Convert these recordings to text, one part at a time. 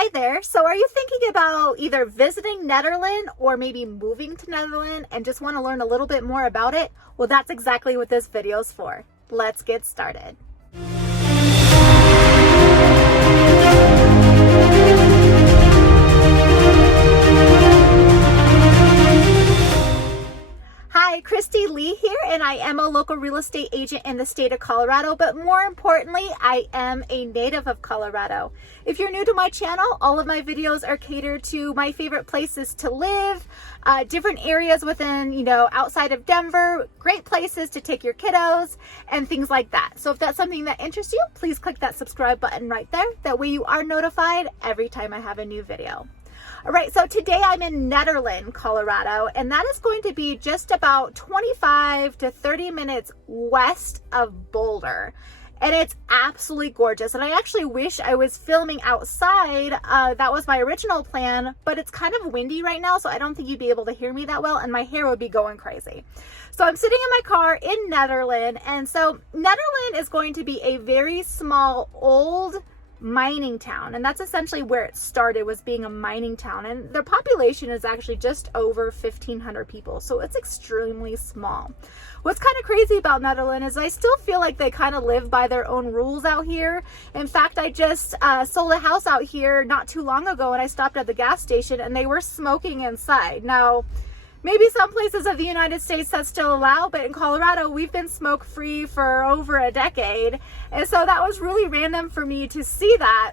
Hi there. So are you thinking about either visiting Nederland or maybe moving to Nederland and just want to learn a little bit more about it? Well, that's exactly what this video is for. Let's get started. Hi, Christy Lee here, and I am a local real estate agent in the state of Colorado, but more importantly, I am a native of Colorado. If you're new to my channel, all of my videos are catered to my favorite places to live, different areas within, outside of Denver, great places to take your kiddos, and things like that. So if that's something that interests you, please click that subscribe button right there. That way you are notified every time I have a new video. All right, so today I'm in Nederland, Colorado, and that is going to be just about 25 to 30 minutes west of Boulder. And it's absolutely gorgeous. And I actually wish I was filming outside. That was my original plan, but it's kind of windy right now, so I don't think you'd be able to hear me that well, and my hair would be going crazy. So I'm sitting in my car in Nederland, and so Nederland is going to be a very small, old mining town, and that's essentially where it started, was being a mining town, and their population is actually just over 1,500 people, so it's extremely small. What's kind of crazy about Nederland is I still feel like they kind of live by their own rules out here. In fact, I just sold a house out here not too long ago, and I stopped at the gas station and they were smoking inside. Now, maybe some places of the United States that's still allowed, but in Colorado, we've been smoke free for over a decade. And so that was really random for me to see that.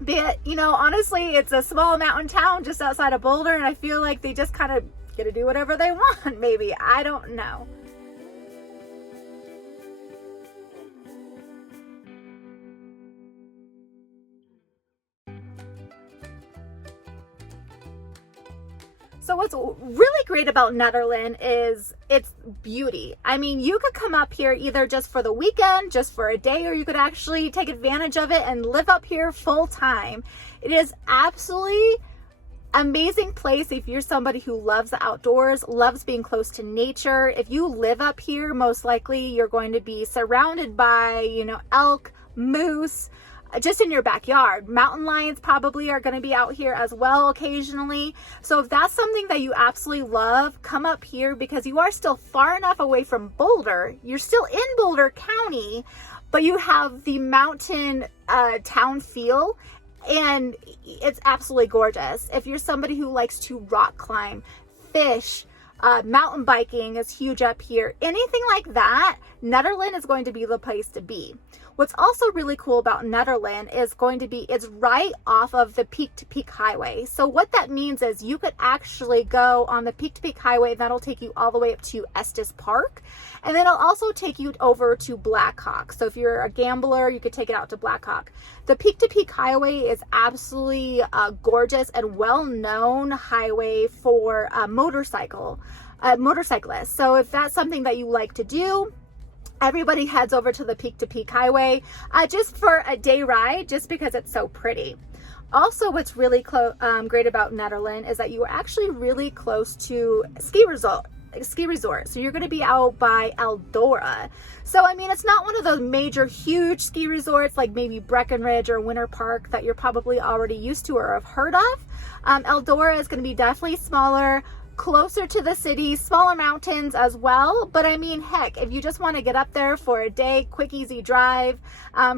But, honestly, it's a small mountain town just outside of Boulder, and I feel like they just kind of get to do whatever they want, maybe. I don't know. So what's really great about Nederland is its beauty. I mean, you could come up here either just for the weekend, just for a day, or you could actually take advantage of it and live up here full time. It is absolutely amazing place if you're somebody who loves the outdoors, loves being close to nature. If you live up here, most likely you're going to be surrounded by, elk, moose, just in your backyard. Mountain lions probably are going to be out here as well occasionally. So if that's something that you absolutely love, come up here, because you are still far enough away from Boulder. You're still in Boulder County, but you have the mountain town feel, and it's absolutely gorgeous. If you're somebody who likes to rock climb, fish, mountain biking is huge up here, anything like that, Nederland is going to be the place to be. What's also really cool about Nederland is it's right off of the Peak to Peak Highway. So what that means is you could actually go on the Peak to Peak Highway. That'll take you all the way up to Estes Park. And then it'll also take you over to Blackhawk. So if you're a gambler, you could take it out to Blackhawk. The Peak to Peak Highway is absolutely gorgeous and well-known highway for motorcyclists. So if that's something that you like to do, everybody heads over to the Peak to Peak Highway just for a day ride, just because it's so pretty. Also, what's really great about Nederland is that you are actually really close to ski resort. So you're going to be out by Eldora. So, I mean, it's not one of those major, huge ski resorts like maybe Breckenridge or Winter Park that you're probably already used to or have heard of. Eldora is going to be definitely smaller, closer to the city, smaller mountains as well. But I mean, heck, if you just want to get up there for a day, quick, easy drive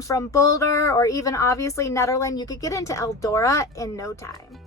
from Boulder, or even obviously Nederland, you could get into Eldora in no time.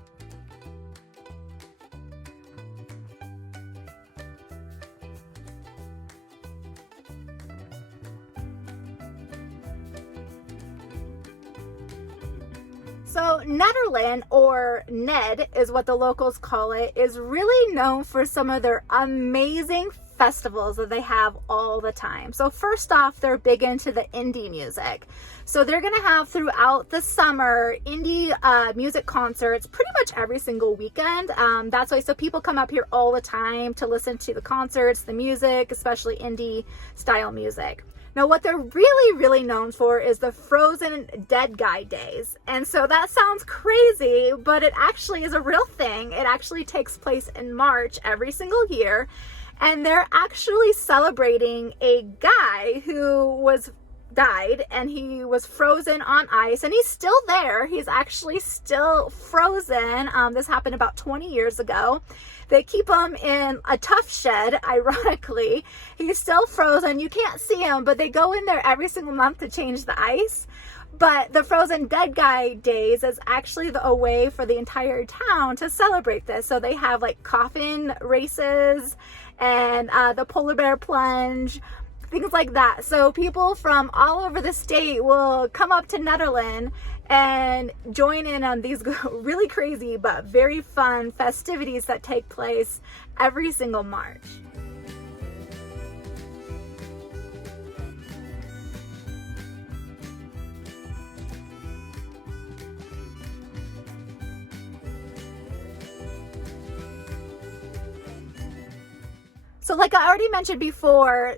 So Nederland, or Ned is what the locals call it, is really known for some of their amazing festivals that they have all the time. So first off, they're big into the indie music. So they're going to have throughout the summer indie music concerts pretty much every single weekend. That's why, so people come up here all the time to listen to the concerts, the music, especially indie style music. Now, what they're really, really known for is the Frozen Dead Guy Days. And so that sounds crazy, but it actually is a real thing. It actually takes place in March every single year. And they're actually celebrating a guy who was died, and he was frozen on ice, and he's still there. He's actually still frozen. This happened about 20 years ago. They keep him in a tough shed, ironically. He's still frozen. You can't see him, but they go in there every single month to change the ice. But the Frozen Dead Guy Days is actually a way for the entire town to celebrate this. So they have like coffin races and the polar bear plunge, things like that. So people from all over the state will come up to Nederland and join in on these really crazy but very fun festivities that take place every single March. So like I already mentioned before,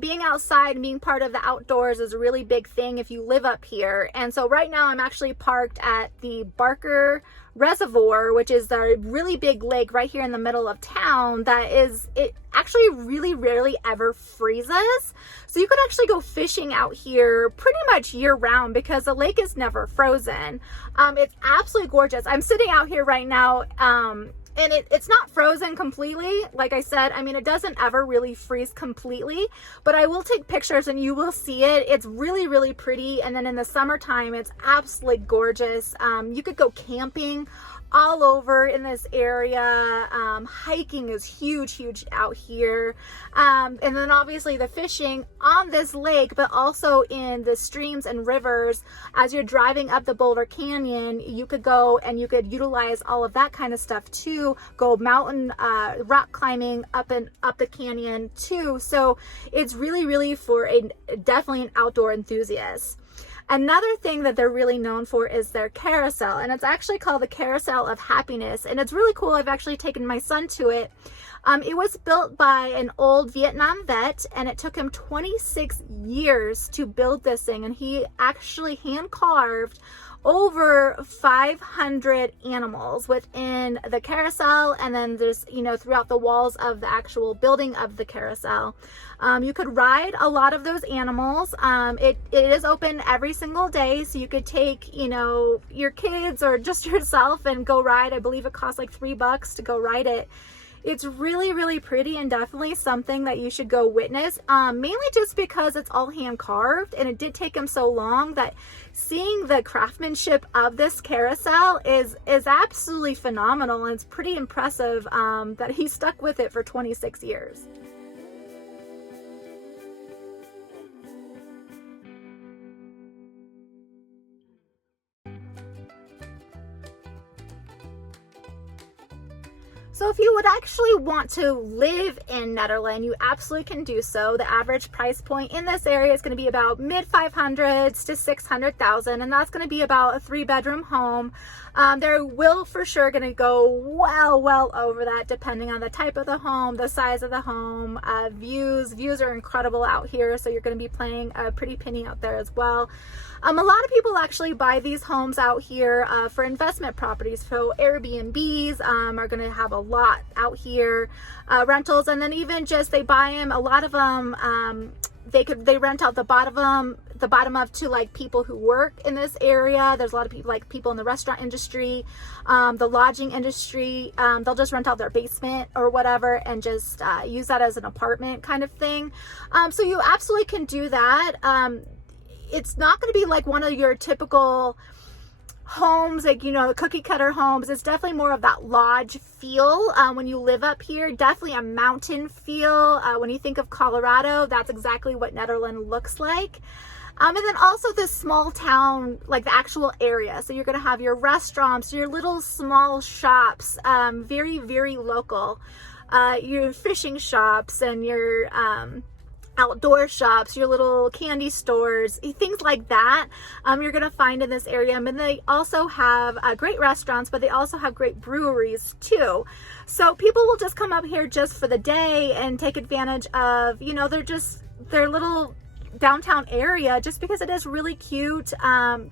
being outside and being part of the outdoors is a really big thing if you live up here. And so right now I'm actually parked at the Barker Reservoir, which is the really big lake right here in the middle of town it actually really rarely ever freezes. So you could actually go fishing out here pretty much year round because the lake is never frozen. It's absolutely gorgeous. I'm sitting out here right now, and it's not frozen completely. Like I said, I mean, it doesn't ever really freeze completely, but I will take pictures and you will see it. It's really, really pretty. And then in the summertime, it's absolutely gorgeous. You could go camping all over in this area. Hiking is huge out here. And then obviously the fishing on this lake, but also in the streams and rivers. As you're driving up the Boulder Canyon, you could go and you could utilize all of that kind of stuff too. Go mountain rock climbing up the canyon too. So it's really for definitely an outdoor enthusiast. Another thing that they're really known for is their carousel, and it's actually called the Carousel of Happiness, and it's really cool. I've actually taken my son to it. It was built by an old Vietnam vet, and it took him 26 years to build this thing, and he actually hand carved over 500 animals within the carousel, and then there's throughout the walls of the actual building of the carousel. You could ride a lot of those animals. It is open every single day, so you could take your kids or just yourself and go ride. I believe it costs like $3 to go ride it. It's really pretty and definitely something that you should go witness, mainly just because it's all hand carved, and it did take him so long that seeing the craftsmanship of this carousel is absolutely phenomenal, and it's pretty impressive that he stuck with it for 26 years. So if you would actually want to live in Nederland, you absolutely can do so. The average price point in this area is going to be about mid 500s to 600,000, and that's going to be about a 3-bedroom home. There will for sure going to go well over that, depending on the type of the home, the size of the home, views are incredible out here, so you're going to be paying a pretty penny out there as well. A lot of people actually buy these homes out here for investment properties. So Airbnbs are going to have a lot out here, rentals, and then even just they buy them. A lot of them they rent out the bottom of to like people who work in this area. There's a lot of people, like people in the restaurant industry, the lodging industry. They'll just rent out their basement or whatever and just use that as an apartment kind of thing. So you absolutely can do that. It's not going to be like one of your typical homes, like, the cookie cutter homes. It's definitely more of that lodge feel when you live up here. Definitely a mountain feel. When you think of Colorado, that's exactly what Nederland looks like. And then also this small town, like the actual area. So you're going to have your restaurants, your little small shops, very local. Your fishing shops and your outdoor shops, your little candy stores, things like that, you're going to find in this area. And they also have great restaurants, but they also have great breweries too. So people will just come up here just for the day and take advantage of, their little downtown area, just because it is really cute.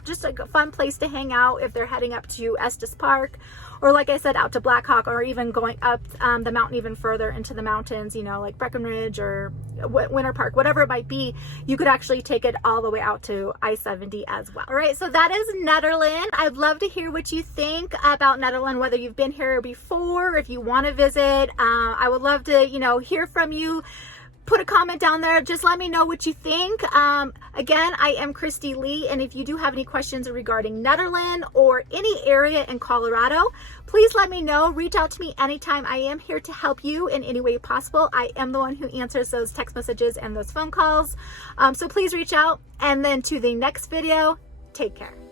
Just a fun place to hang out if they're heading up to Estes Park, or like I said, out to Blackhawk, or even going up the mountain even further into the mountains, you know, like Breckenridge or Winter Park, whatever it might be. You could actually take it all the way out to I-70 as well. All right, so that is Nederland. I'd love to hear what you think about Nederland, whether you've been here before, if you want to visit. I would love to, you know, hear from you. Put a comment down there. Just let me know what you think. Again, I am Christy Lee, and if you do have any questions regarding Nederland or any area in Colorado, please let me know. Reach out to me anytime. I am here to help you in any way possible. I am the one who answers those text messages and those phone calls. So please reach out. And then to the next video, take care.